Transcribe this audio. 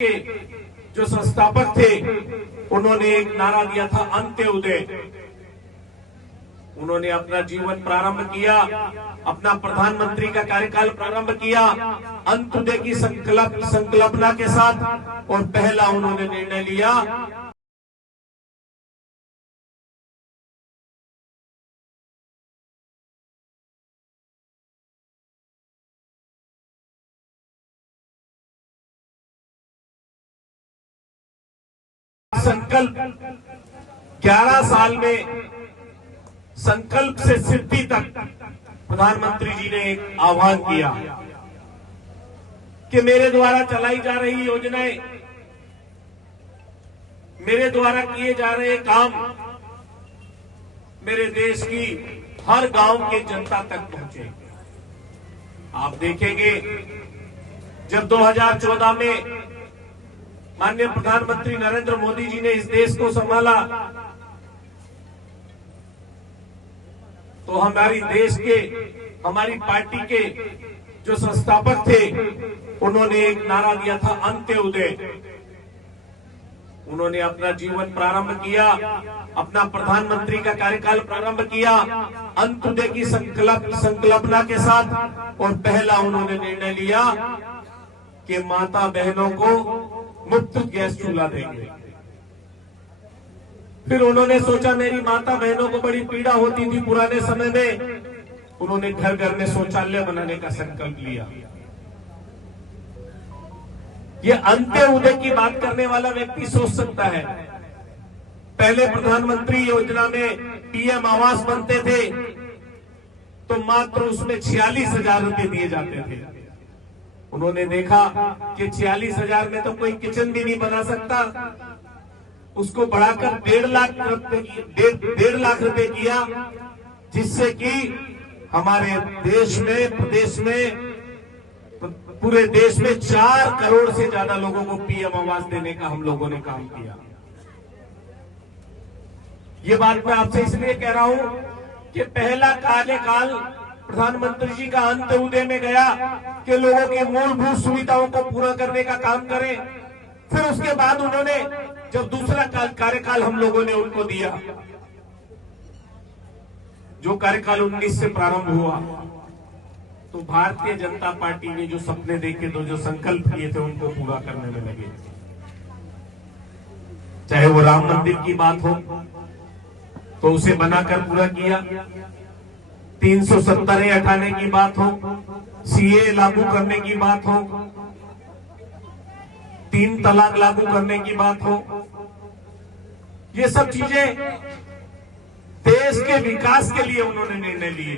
के जो संस्थापक थे उन्होंने एक नारा दिया था, अंत्योदय। उन्होंने अपना जीवन प्रारंभ किया, अपना प्रधानमंत्री का कार्यकाल प्रारंभ किया अंत्योदय की संकल्पना के साथ। और पहला उन्होंने निर्णय लिया संकल्प 11 साल में संकल्प से सिद्धि तक प्रधानमंत्री जी ने एक आह्वान किया कि मेरे द्वारा चलाई जा रही योजनाएं, मेरे द्वारा किए जा रहे काम मेरे देश की हर गांव के जनता तक पहुंचे। आप देखेंगे जब 2014 में माननीय प्रधानमंत्री नरेंद्र मोदी जी ने इस देश को संभाला तो हमारी पार्टी के जो संस्थापक थे उन्होंने एक नारा दिया था, अंत्योदय। उन्होंने अपना जीवन प्रारंभ किया, अपना प्रधानमंत्री का कार्यकाल प्रारंभ किया अंत्योदय की संकल्पना के साथ। और पहला उन्होंने निर्णय लिया कि माता बहनों को मुफ्त गैस चूल्हा देंगे। फिर उन्होंने सोचा मेरी माता बहनों को बड़ी पीड़ा होती थी पुराने समय में, उन्होंने घर घर में शौचालय बनाने का संकल्प लिया। ये अंत्योदय की बात करने वाला व्यक्ति सोच सकता है, पहले प्रधानमंत्री योजना में पीएम आवास बनते थे तो मात्र उसमें 46,000 रुपए दिए जाते थे। उन्होंने देखा कि 46,000 में तो कोई किचन भी नहीं बना सकता, उसको बढ़ाकर 1.5 लाख रुपए किया, जिससे कि हमारे देश में, प्रदेश में, पूरे देश में 4 करोड़ से ज्यादा लोगों को पीएम आवास देने का हम लोगों ने काम किया। ये बात मैं आपसे इसलिए कह रहा हूं कि पहला कार्यकाल प्रधानमंत्री जी का अंत्योदय में गया कि लोगों की मूलभूत सुविधाओं को पूरा करने का काम करें। फिर उसके बाद उन्होंने जब दूसरा कार्यकाल हम लोगों ने उनको दिया, जो कार्यकाल 19 से प्रारंभ हुआ, तो भारतीय जनता पार्टी ने जो सपने देखे थे, जो संकल्प किए थे, उनको पूरा करने में लगे। चाहे वो राम मंदिर की बात हो तो उसे बनाकर पूरा किया, 370 हटाने की बात हो, सीए लागू करने की बात हो, 3 तलाक लागू करने की बात हो, ये सब चीजें देश के विकास के लिए उन्होंने निर्णय लिए।